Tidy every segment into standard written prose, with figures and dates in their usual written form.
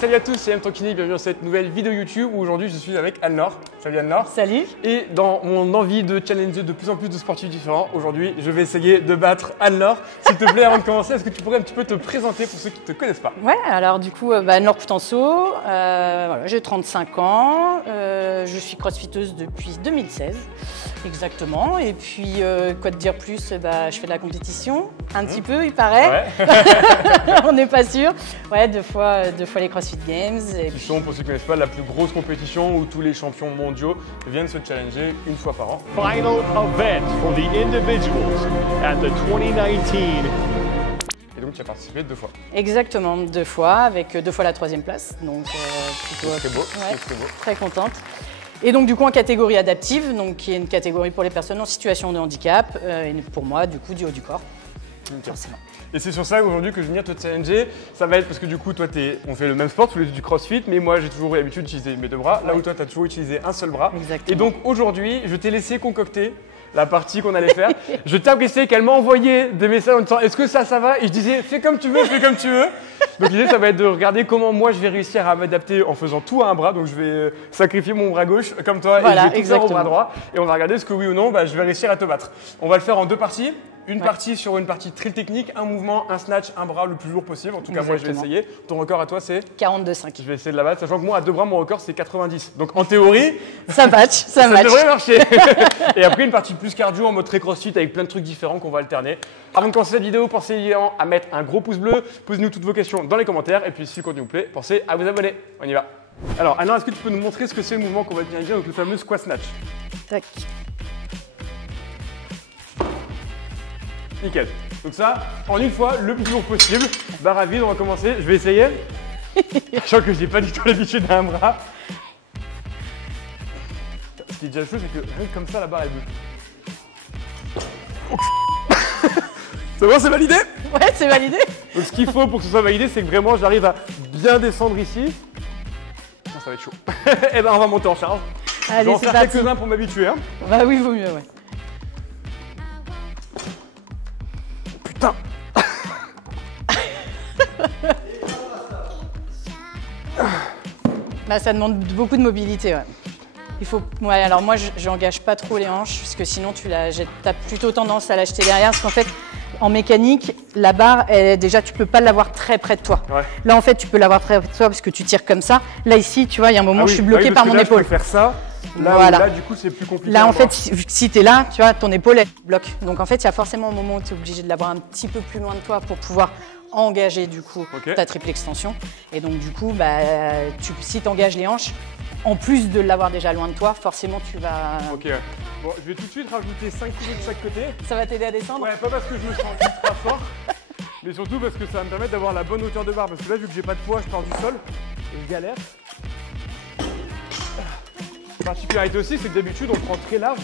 salut à tous, c'est M. Tankini, bienvenue dans cette nouvelle vidéo YouTube où aujourd'hui je suis avec Anne-Laure. Salut Anne-Laure. Salut. Et dans mon envie de challenger de plus en plus de sportifs différents, aujourd'hui je vais essayer de battre Anne-Laure. S'il te plaît, avant de commencer, est-ce que tu pourrais un petit peu te présenter pour ceux qui ne te connaissent pas? Ouais, alors du coup, Anne-Laure Coutenceau, voilà, j'ai 35 ans, je suis crossfiteuse depuis 2016, exactement. Et puis, quoi te dire plus, je fais de la compétition, un petit peu, il paraît. Ouais. On n'est pas sûr. Ouais, deux fois les CrossFit Games. Et Qui sont, pour ceux qui ne connaissent pas, la plus grosse compétition où tous les champions mondiaux viennent se challenger une fois par an. Final event for the individuals at the 2019. Et donc tu as participé 2 fois. Exactement, 2 fois, avec 2 fois la 3e place. Donc, plutôt C'est très beau, ouais, c'est très beau. très contente. Et donc du coup en catégorie adaptive, donc, qui est une catégorie pour les personnes en situation de handicap, et pour moi du coup du haut du corps. Forcément. Et c'est sur ça aujourd'hui que je vais venir te challenger. Ça va être parce que du coup, toi, on fait le même sport, tous les deux du crossfit, mais moi, j'ai toujours eu l'habitude d'utiliser mes 2 bras, là où toi, tu as toujours utilisé un seul bras. Exactement. Et donc aujourd'hui, je t'ai laissé concocter la partie qu'on allait faire. Je t'ai agressé qu'elle m'a envoyé des messages en disant est-ce que ça va? Et je disais fais comme tu veux, fais comme tu veux. Donc l'idée, ça va être de regarder comment moi, je vais réussir à m'adapter en faisant tout à un bras. Donc je vais sacrifier mon bras gauche comme toi Voilà, et je vais tout faire au bras exactement. droit. Et on va regarder ce que oui ou non, je vais réussir à te battre. On va le faire en 2 parties. Une partie sur une partie très technique, un mouvement, un snatch, un bras le plus lourd possible. En tout cas, moi, je vais Exactement. essayer. Ton record à toi, c'est? 42,5. Je vais essayer de la battre, sachant que moi, à 2 bras, mon record, c'est 90. Donc, en théorie, Ça match, ça ça match. devrait marcher. Et après, une partie plus cardio en mode très crossfit avec plein de trucs différents qu'on va alterner. Avant de commencer cette vidéo, pensez évidemment à mettre un gros pouce bleu. Posez-nous toutes vos questions dans les commentaires. Et puis, si le contenu vous plaît, pensez à vous abonner. On y va. Alors, Anna, est-ce que tu peux nous montrer ce que c'est le mouvement qu'on va utiliser, donc le fameux squat snatch? Tac. Nickel. Donc ça, en une fois, le plus lourd possible. Barre à vide, on va commencer. Je vais essayer. Sachant que j'ai pas du tout l'habitude d'un bras. Ce qui est déjà chaud, c'est que rien que comme ça, la barre elle bouge. C'est bon, c'est validé? Ouais, c'est validé. Donc ce qu'il faut pour que ce soit validé, c'est que vraiment j'arrive à bien descendre ici. Oh, ça va être chaud. Et ben on va monter en charge. Je vais Allez, en c'est faire parti. quelques-uns pour m'habituer. Hein. Bah oui, vaut mieux, ouais. Putain. Bah ça demande beaucoup de mobilité, ouais. Il faut, ouais, alors moi j'engage pas trop les hanches parce que sinon tu as plutôt tendance à l'acheter derrière parce qu'en fait en mécanique la barre déjà tu peux pas l'avoir très près de toi. Ouais. Là en fait tu peux l'avoir très près de toi parce que tu tires comme ça. Là ici tu vois il y a un moment Ah je oui, suis bloqué parce par que mon là, épaule. Je peux faire ça. Là, Voilà. là, du coup, c'est plus compliqué. Là à en voir. fait si tu es là, tu vois ton épaule elle bloque. Donc en fait il y a forcément un moment où tu es obligé de l'avoir un petit peu plus loin de toi pour pouvoir engager du coup ta triple extension. Et donc du coup si tu engages les hanches, en plus de l'avoir déjà loin de toi, forcément tu vas... Ok, ouais. Bon, je vais tout de suite rajouter 5 kg de chaque côté. Ça va t'aider à descendre? Ouais, pas parce que je me sens ultra fort, mais surtout parce que ça va me permettre d'avoir la bonne hauteur de barre. Parce que là, vu que j'ai pas de poids, je pars du sol et je galère. La particularité aussi, c'est que d'habitude, on prend très large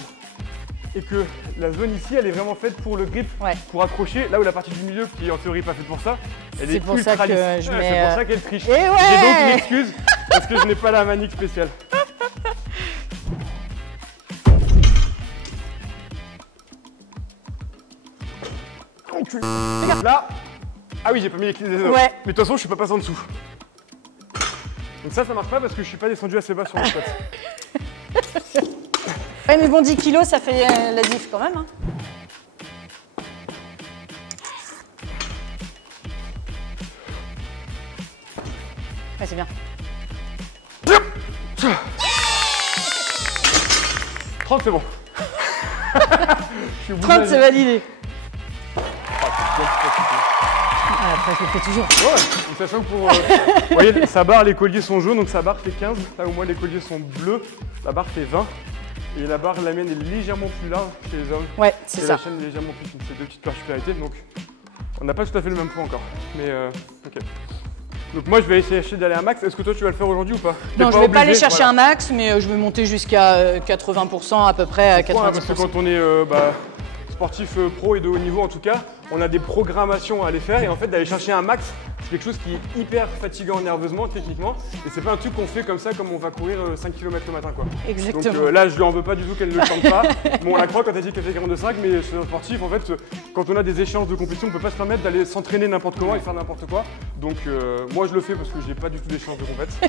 et que la zone ici, elle est vraiment faite pour le grip, pour accrocher. Là où la partie du milieu, qui est en théorie pas faite pour ça, elle est pour ultra ça que lisse. je Ouais, mets, c'est pour ça qu'elle triche. Et ouais. J'ai donc une excuse parce que je n'ai pas la manique spéciale. Là, ah oui, j'ai pas mis les clés des anneaux. Ouais. Mais de toute façon, je suis pas passé en dessous. Donc ça marche pas parce que je suis pas descendu assez bas sur le squat. Ouais, mais bon, 10 kilos, ça fait la diff quand même. Hein. Ouais, c'est bien. 30, c'est bon. 30, c'est validé. Après, je le fais toujours. Ouais, donc sachant que pour... vous voyez, sa barre, les colliers sont jaunes, donc sa barre fait 15. Là où moi, les colliers sont bleus, la barre fait 20. Et la barre, la mienne, est légèrement plus large chez les hommes. Ouais, c'est et ça. la chaîne est légèrement plus fine. C'est 2 petites particularités, donc on n'a pas tout à fait le même poids encore. Mais ok. Donc moi, je vais essayer d'aller à un max. Est-ce que toi, tu vas le faire aujourd'hui ou pas? Non, je vais pas aller chercher un max, mais je vais monter jusqu'à 80% à peu près. À 90%. Parce que quand on est sportif pro et de haut niveau en tout cas, on a des programmations à aller faire et en fait d'aller chercher un max, c'est quelque chose qui est hyper fatigant nerveusement, techniquement et c'est pas un truc qu'on fait comme ça comme on va courir 5 km le matin quoi. Exactement. Donc là je lui en veux pas du tout qu'elle ne le tente pas. Bon on la croit quand elle dit qu'elle fait 42,5 mais chez un sportif en fait quand on a des échéances de compétition on peut pas se permettre d'aller s'entraîner n'importe comment et faire n'importe quoi. Donc moi je le fais parce que j'ai pas du tout d'échéance de compétition.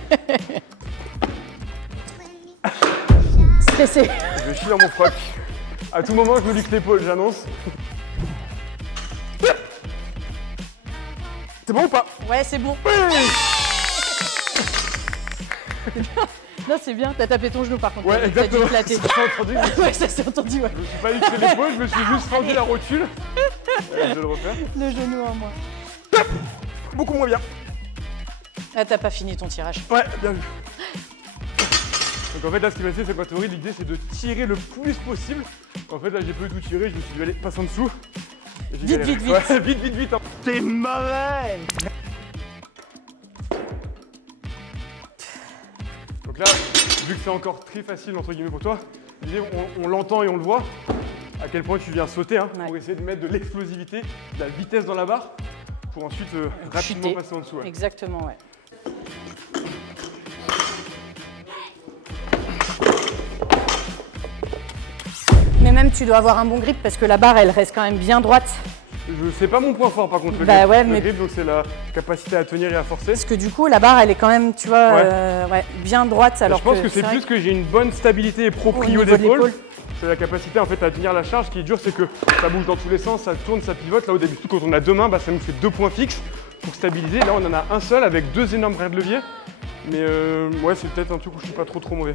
Stressé. Je chie dans mon froc. À tout moment, je me luxe l'épaule, j'annonce. C'est bon ou pas? Ouais, c'est bon. Non, c'est bien. T'as tapé ton genou par contre. Ouais, exactement. T'as dû éclater. Ça s'est entendu. Ouais, ça s'est entendu, ouais. Je me suis pas luxé l'épaule, je me suis juste fendu la rotule. Je vais le refaire. Le genou en moins. Beaucoup moins bien. Ah, t'as pas fini ton tirage. Ouais, bien vu. Donc en fait là ce qui m'a fait c'est que ma théorie, l'idée c'est de tirer le plus possible. En fait là j'ai pas du tout tiré, je me suis dit allez passe en dessous. Vite, vite, vite. Ouais, vite. Hein. T'es mauvais. Donc là, vu que c'est encore très facile entre guillemets pour toi, l'idée on l'entend et on le voit, à quel point tu viens sauter hein, pour essayer de mettre de l'explosivité, de la vitesse dans la barre, pour ensuite rapidement passer en dessous. Ouais. Exactement, ouais. Mais même tu dois avoir un bon grip parce que la barre elle reste quand même bien droite. C'est pas mon point fort par contre le bah grip. Ouais, le grip donc c'est la capacité à tenir et à forcer. Parce que du coup la barre elle est quand même tu vois bien droite alors je pense que c'est plus que j'ai une bonne stabilité et proprio d'épaule. C'est la capacité en fait à tenir la charge. Ce qui est dur c'est que ça bouge dans tous les sens, ça tourne, ça pivote. Là au début quand on a deux mains, ça nous fait 2 points fixes pour stabiliser. Là on en a un seul avec 2 énormes bras de levier. Mais ouais c'est peut-être un truc où je suis pas trop mauvais.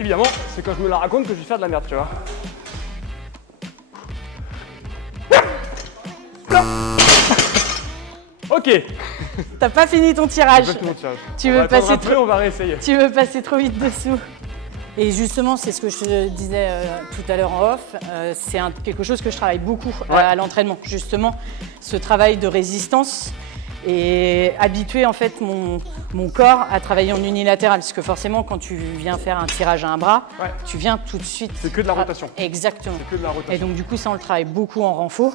Évidemment, c'est quand je me la raconte que je vais faire de la merde, tu vois. Ok. T'as pas fini ton tirage. Tu veux passer trop... on va réessayer. Tu veux passer trop vite dessous. Et justement, c'est ce que je te disais tout à l'heure en off, c'est quelque chose que je travaille beaucoup à l'entraînement. Justement, ce travail de résistance. Et habituer en fait mon corps à travailler en unilatéral. Parce que forcément, quand tu viens faire un tirage à un bras, tu viens tout de suite... C'est que de la rotation. Exactement. C'est que de la rotation. Et donc du coup, ça on le travaille beaucoup en renfort.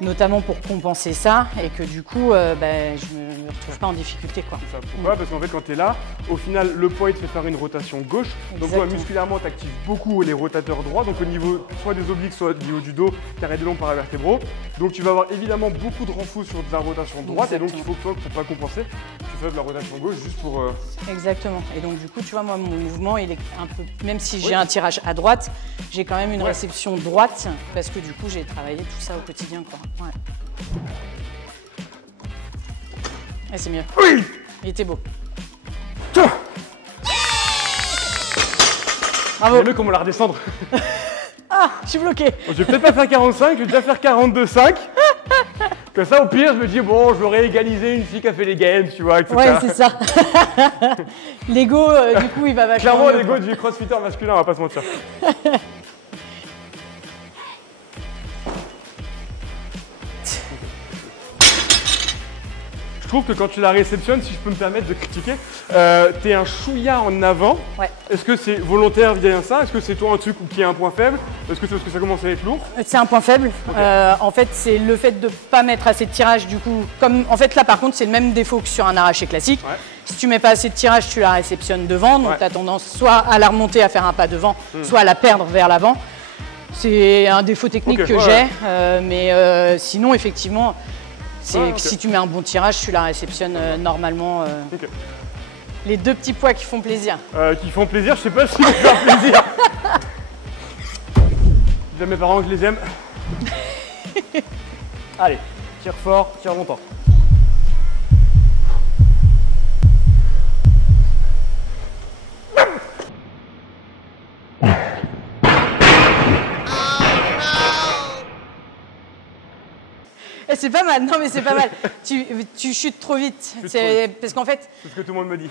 Notamment pour compenser ça et que du coup, je ne me retrouve pas en difficulté. Quoi. C'est ça. Pourquoi ? Parce qu'en fait, quand tu es là, au final, le poids il te fait faire une rotation gauche. Donc toi, musculairement, tu actives beaucoup les rotateurs droits, donc au niveau soit des obliques, soit au niveau du dos, carré de long, paravertébraux. Donc tu vas avoir évidemment beaucoup de renfort sur de la rotation droite. Et donc il faut que toi, pour pas compenser, tu fasses de la rotation gauche juste pour... Exactement. Et donc du coup, tu vois, moi, mon mouvement, il est un peu... Même si j'ai un tirage à droite, j'ai quand même une réception droite parce que du coup, j'ai travaillé tout ça au quotidien. Quoi. Ouais. Et c'est mieux. Oui. Il était beau. Bravo. C'est mieux comment la redescendre. Ah, je suis bloqué. Je vais peut-être pas faire 45, je vais déjà faire 42,5. Comme ça, au pire, je me dis, bon, j'aurais égalisé une fille qui a fait les games, tu vois, etc. Ouais, c'est ça. L'ego, du coup, il va vachement. Clairement, l'ego du crossfitter masculin, on va pas se mentir. Je trouve que quand tu la réceptionnes, si je peux me permettre de critiquer, t'es un chouïa en avant. Ouais. Est-ce que c'est volontaire via ça? Est-ce que c'est toi un truc qui est un point faible? Est-ce que c'est parce que ça commence à être lourd? C'est un point faible. Okay. En fait, c'est le fait de ne pas mettre assez de tirage du coup. Comme, en fait, là par contre, c'est le même défaut que sur un arraché classique. Ouais. Si tu mets pas assez de tirage, tu la réceptionnes devant. Donc tu as tendance soit à la remonter, à faire un pas devant, soit à la perdre vers l'avant. C'est un défaut technique que j'ai. Mais sinon, effectivement... Si tu mets un bon tirage, tu la réceptionnes normalement. Les 2 petits poids qui font plaisir. Qui font plaisir, je sais pas si vont faire plaisir. J'aime mes parents que je les aime. Allez, tire fort, tire longtemps. C'est pas mal, non mais c'est pas mal. Tu chutes trop vite. Parce qu'en fait. C'est ce que tout le monde me dit.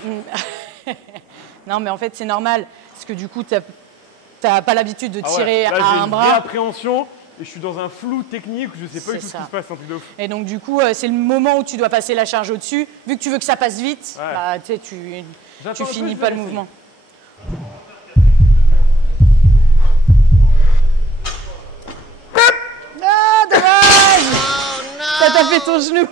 Non mais en fait c'est normal. Parce que du coup t'as pas l'habitude de tirer là, à un bras. J'ai une appréhension et je suis dans un flou technique où je sais pas du tout ce qui se passe, c'est un truc de ouf. Et donc du coup c'est le moment où tu dois passer la charge au-dessus. Vu que tu veux que ça passe vite, bah, tu finis pas le mouvement. pas fait ton genou.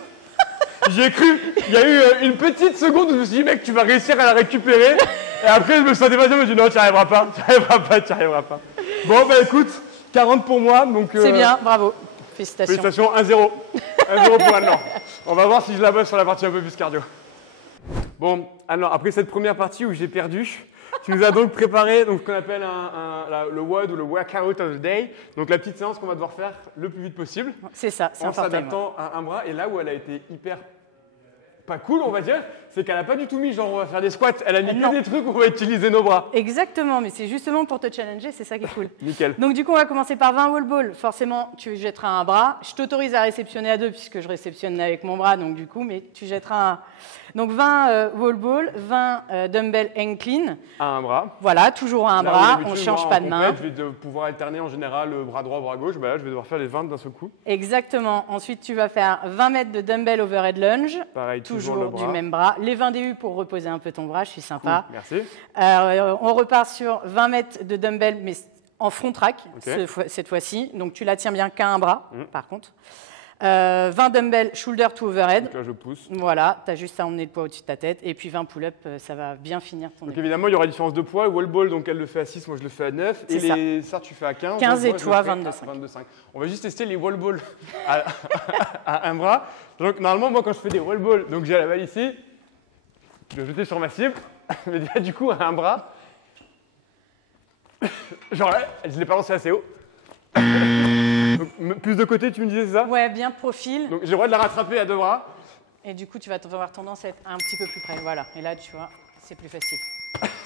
J'ai cru, il y a eu une petite seconde où je me suis dit, mec, tu vas réussir à la récupérer. Et après, je me sentais pas bien, je me suis dit, non, tu n'y arriveras pas, tu n'y arriveras pas. Bon, bah écoute, 40 pour moi. Donc. C'est bien, bravo. Félicitations. Félicitations, 1-0. 1-0 pour Anne-Laure. On va voir si je la bosse sur la partie un peu plus cardio. Bon, Anne-Laure, après cette première partie où j'ai perdu, tu nous as donc préparé donc, ce qu'on appelle le WOD ou le Workout of the Day. Donc la petite séance qu'on va devoir faire le plus vite possible. C'est ça, c'est en important. s'adaptant à un bras. Et là où elle a été hyper pas cool, on va dire, c'est qu'elle n'a pas du tout mis genre on va faire des squats. Elle a mis que des trucs où on va utiliser nos bras. Exactement, mais c'est justement pour te challenger, c'est ça qui est cool. Nickel. Donc du coup, on va commencer par 20 wall balls. Forcément, tu jetteras un bras. Je t'autorise à réceptionner à 2 puisque je réceptionne avec mon bras, donc du coup, mais tu jetteras un. Donc 20 wall balls, 20 dumbbell incline. À un bras. Voilà, toujours à un bras, on ne change pas de main. Je vais pouvoir alterner en général bras droit, bras gauche. Bah là, je vais devoir faire les 20 d'un seul coup. Exactement. Ensuite, tu vas faire 20 mètres de dumbbell overhead lunge. Pareil, toujours du même bras. Les 20 DU pour reposer un peu ton bras, je suis sympa. Cool, merci. On repart sur 20 mètres de dumbbell, mais en front track cette fois-ci. Donc tu la tiens bien qu'à un bras, par contre. 20 dumbbell shoulder to overhead. Donc là, je pousse. Voilà, tu as juste à emmener le poids au-dessus de ta tête. Et puis 20 pull-up, ça va bien finir ton Donc évidemment, il y aura différence de poids. Wall ball, donc elle le fait à 6, moi je le fais à 9. Et ça, tu fais à 15. 15 et moi, toi, 22,5. 22,5. On va juste tester les wall balls à un bras. Donc normalement, moi quand je fais des wall balls, donc j'ai la balle ici, je vais jeter sur ma cible. Mais là, du coup, à un bras, genre là, je ne l'ai pas lancé assez haut. Donc, plus de côté, tu me disais, c'est ça? Ouais, bien de profil. Donc j'ai le droit de la rattraper à 2 bras. Et du coup, tu vas avoir tendance à être un petit peu plus près. Voilà. Et là, tu vois, c'est plus facile.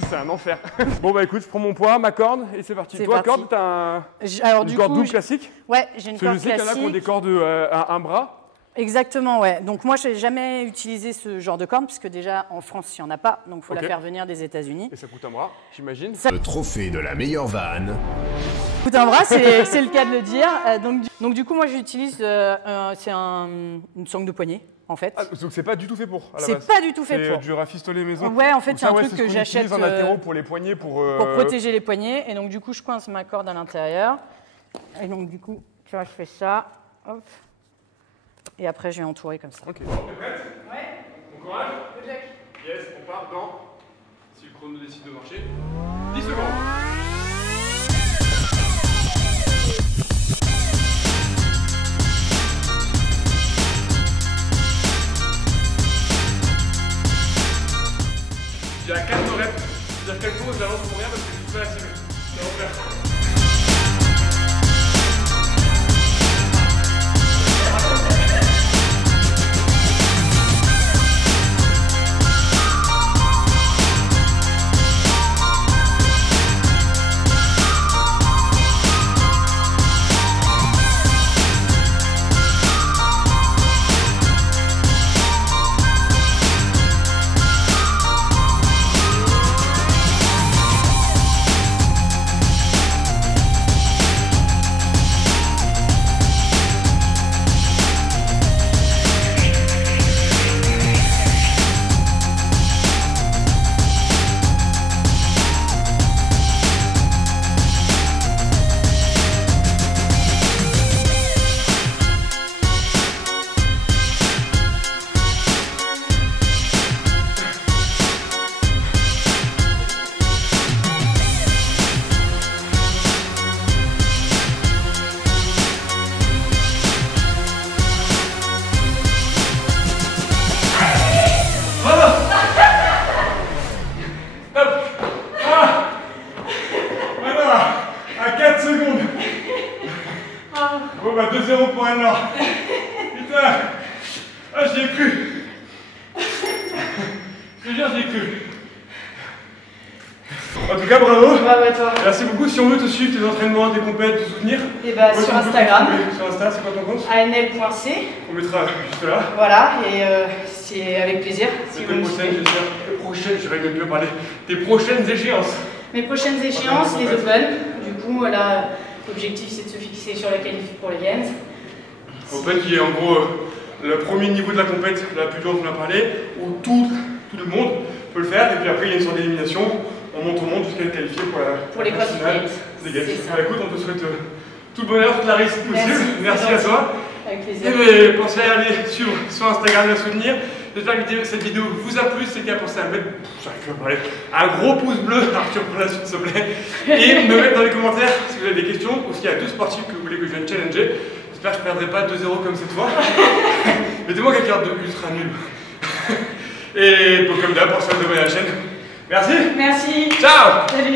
C'est un enfer. Bon, bah écoute, je prends mon poids, ma corde, et c'est parti. Toi, corde, t'as une corde double classique? Ouais, j'ai une corde classique. Je sais qu'il y en a qui ont des cordes à un bras. Exactement, ouais. Donc moi, je n'ai jamais utilisé ce genre de corde, puisque déjà, en France, il n'y en a pas. Donc il faut la faire venir des États-Unis. Et ça coûte un bras, j'imagine. Le trophée de la meilleure vanne. Coûte un bras, c'est le cas de le dire. Donc du coup, moi, j'utilise, c'est une sangle de poignet, en fait. Ah, donc c'est pas du tout fait pour, à la base. C'est pas du tout fait pour. C'est du rafistolet maison. Ouais, en fait, c'est un truc que j'achète en athéro pour les poignets. Pour protéger les poignets. Et donc du coup, je coince ma corde à l'intérieur. Et donc du coup, tu vois, je fais ça. Hop. Et après, je vais entourer comme ça. Ok. T'es prête? Ouais. Bon courage. Good luck. Yes, on part dans, si le chrono décide de marcher, 10 secondes. J'ai à 4 reps. C'est-à-dire qu'elle pose, j'avance pour rien parce que je suis pas la cible. Ça va faire. Bon bah 2-0 pour Anne-Laure. Putain. Ah j'y ai cru. Je te jure j'y ai cru. En tout cas bravo. Bravo à toi. Merci beaucoup. Si on veut te suivre, tes entraînements, tes compètes, te soutenir. Et bah sur Instagram. Sur Insta, c'est quoi ton compte? anl.c. On mettra juste là. Voilà, et c'est avec plaisir. Si vous me suivez. Je vais mieux parler. Tes prochaines échéances. Mes prochaines échéances, les Open. Du coup, là, l'objectif c'est de se fixer sur la qualif pour les Games. Open qui est en gros le premier niveau de la compète, la plus dure dont on a parlé, où tout le monde peut le faire. Et puis après, il y a une sorte d'élimination. On monte au monde jusqu'à être qualifié pour les finale Games. des Games. Écoute, on te souhaite tout le bonheur, toute la réussite possible. Merci à toi. Avec plaisir. Et pensez à aller suivre sur Instagram et à soutenir. J'espère que cette vidéo vous a plu. C'est qu'à penser à mettre un gros pouce bleu, Arthur, pour la suite, s'il te plaît. Et me mettre dans les commentaires si vous avez des questions ou s'il y a 2 sportifs que vous voulez que je vienne challenger. J'espère que je ne perdrai pas 2-0 comme cette fois. Mettez-moi quelqu'un de ultra nul. Et comme d'hab, pensez à vous abonner à la chaîne. Merci. Merci. Ciao. Salut.